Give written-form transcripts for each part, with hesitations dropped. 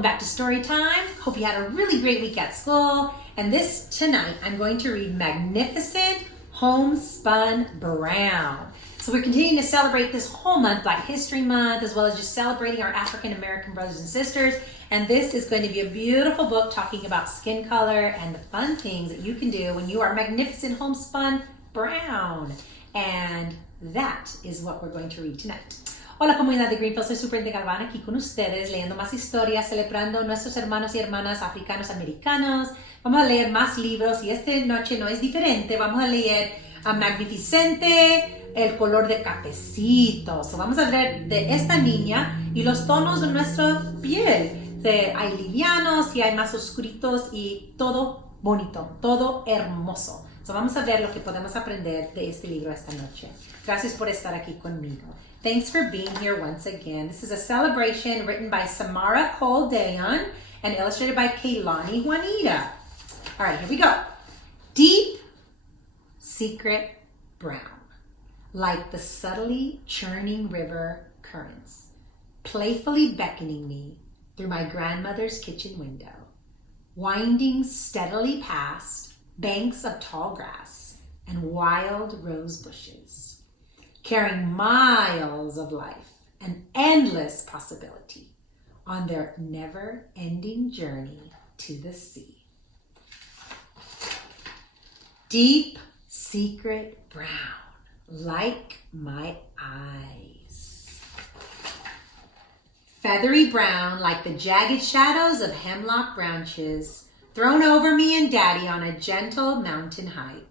Welcome back to Story Time. Hope you had a really great week at school. And tonight, I'm going to read Magnificent Homespun Brown. So we're continuing to celebrate this whole month, Black History Month, as well as just celebrating our African American brothers and sisters. And this is going to be a beautiful book talking about skin color and the fun things that you can do when you are magnificent homespun brown. And that is what we're going to read tonight. Hola comunidad de Greenfield, soy Superintendent Galvan aquí con ustedes leyendo más historias, celebrando nuestros hermanos y hermanas africanos americanos. Vamos a leer más libros y esta noche no es diferente. Vamos a leer a Magnificente, el color de cafecito. So vamos a leer de esta niña y los tonos de nuestra piel. Hay livianos y hay más oscuritos y todo bonito, todo hermoso. So vamos a ver lo que podemos aprender de este libro esta noche. Gracias por estar aquí conmigo. Thanks for being here once again. This is a celebration written by Samara Cole Dayon and illustrated by Kaylani Juanita. All right, here we go. Deep, secret brown, like the subtly churning river currents, playfully beckoning me through my grandmother's kitchen window, winding steadily past banks of tall grass and wild rose bushes, carrying miles of life and endless possibility on their never-ending journey to the sea. Deep, secret brown, like my eyes. Feathery brown, like the jagged shadows of hemlock branches thrown over me and Daddy on a gentle mountain hike.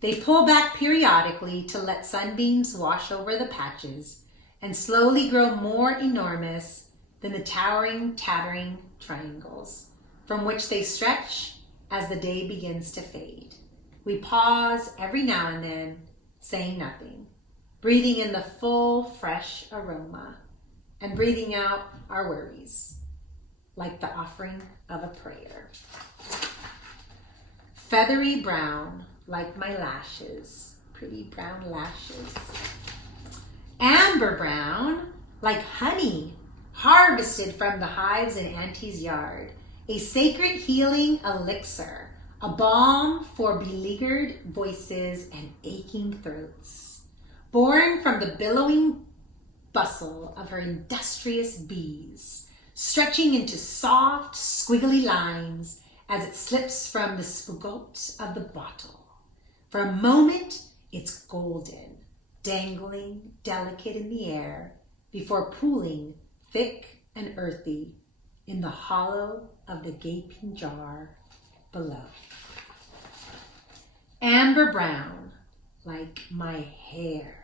They pull back periodically to let sunbeams wash over the patches and slowly grow more enormous than the towering, tattering triangles from which they stretch as the day begins to fade. We pause every now and then, saying nothing, breathing in the full, fresh aroma and breathing out our worries like the offering of a prayer. Feathery brown, like my lashes, pretty brown lashes. Amber brown, like honey, harvested from the hives in Auntie's yard, a sacred healing elixir, a balm for beleaguered voices and aching throats, born from the billowing bustle of her industrious bees, stretching into soft, squiggly lines as it slips from the spigot of the bottle. For a moment, it's golden, dangling, delicate in the air, before pooling, thick and earthy, in the hollow of the gaping jar below. Amber brown, like my hair.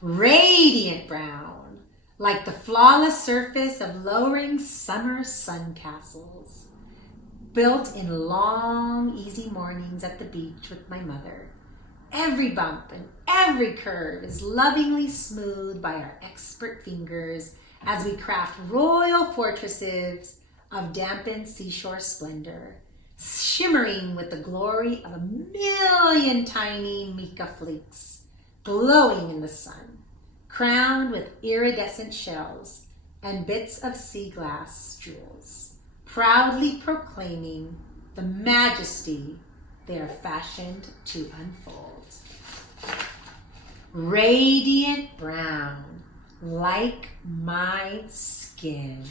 Radiant brown, like the flawless surface of lowering summer sun castles, built in long, easy mornings at the beach with my mother. Every bump and every curve is lovingly smoothed by our expert fingers as we craft royal fortresses of dampened seashore splendor, shimmering with the glory of a million tiny mica flakes, glowing in the sun, crowned with iridescent shells and bits of sea glass jewels, proudly proclaiming the majesty they are fashioned to unfold. Radiant brown, like my skin.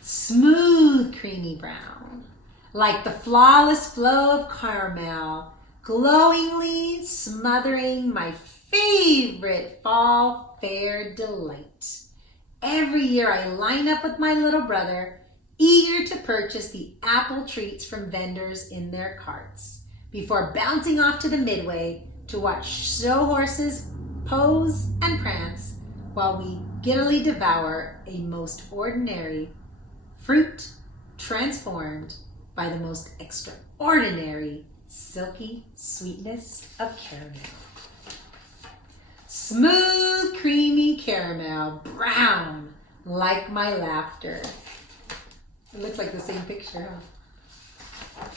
Smooth, creamy brown, like the flawless flow of caramel, glowingly smothering my favorite fall fair delight. Every year I line up with my little brother, eager to purchase the apple treats from vendors in their carts, before bouncing off to the midway to watch show horses pose and prance while we giddily devour a most ordinary fruit transformed by the most extraordinary silky sweetness of caramel. Smooth, creamy caramel, brown, like my laughter. It looks like the same picture, huh?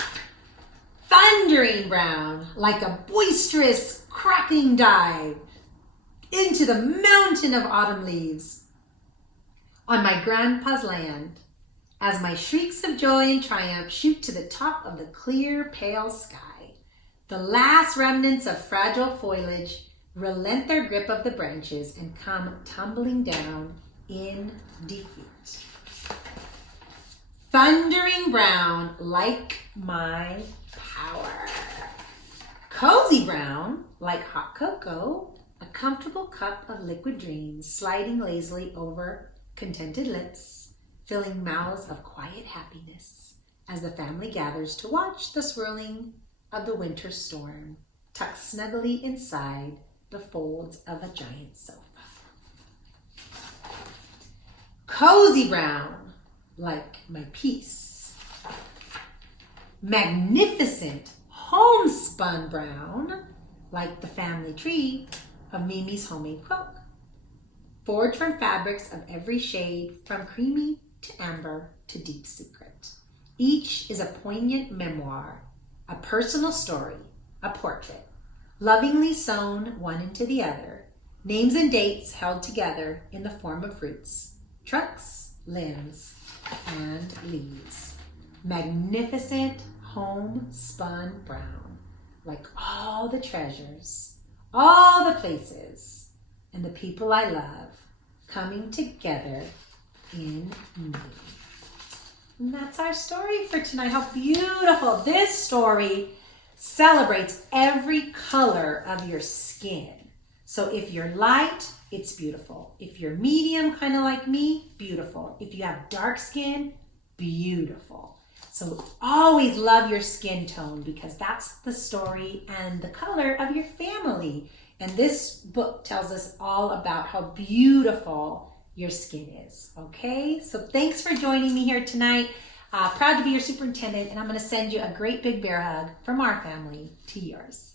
Thundering brown, like a boisterous, cracking dive into the mountain of autumn leaves. on my grandpa's land, as my shrieks of joy and triumph shoot to the top of the clear, pale sky. The last remnants of fragile foliage relent their grip of the branches and come tumbling down in defeat. Thundering brown, like my power. Cozy brown, like hot cocoa, a comfortable cup of liquid dreams sliding lazily over contented lips, filling mouths of quiet happiness as the family gathers to watch the swirling of the winter storm, tucked snugly inside the folds of a giant sofa. Cozy brown, like my peace. Magnificent homespun brown, like the family tree of Mimi's homemade quilt. Forged from fabrics of every shade, from creamy to amber to deep secret. Each is a poignant memoir, a personal story, a portrait, lovingly sewn one into the other, names and dates held together in the form of roots, trunks, limbs, and leaves. Magnificent homespun brown, like all the treasures, all the places, and the people I love coming together in me. And that's our story for tonight. How beautiful. This story celebrates every color of your skin. So if you're light, it's beautiful. If you're medium, kind of like me, beautiful. If you have dark skin, beautiful. So always love your skin tone, because that's the story and the color of your family. And this book tells us all about how beautiful your skin is, okay? So thanks for joining me here tonight. Proud to be your superintendent, and I'm going to send you a great big bear hug from our family to yours.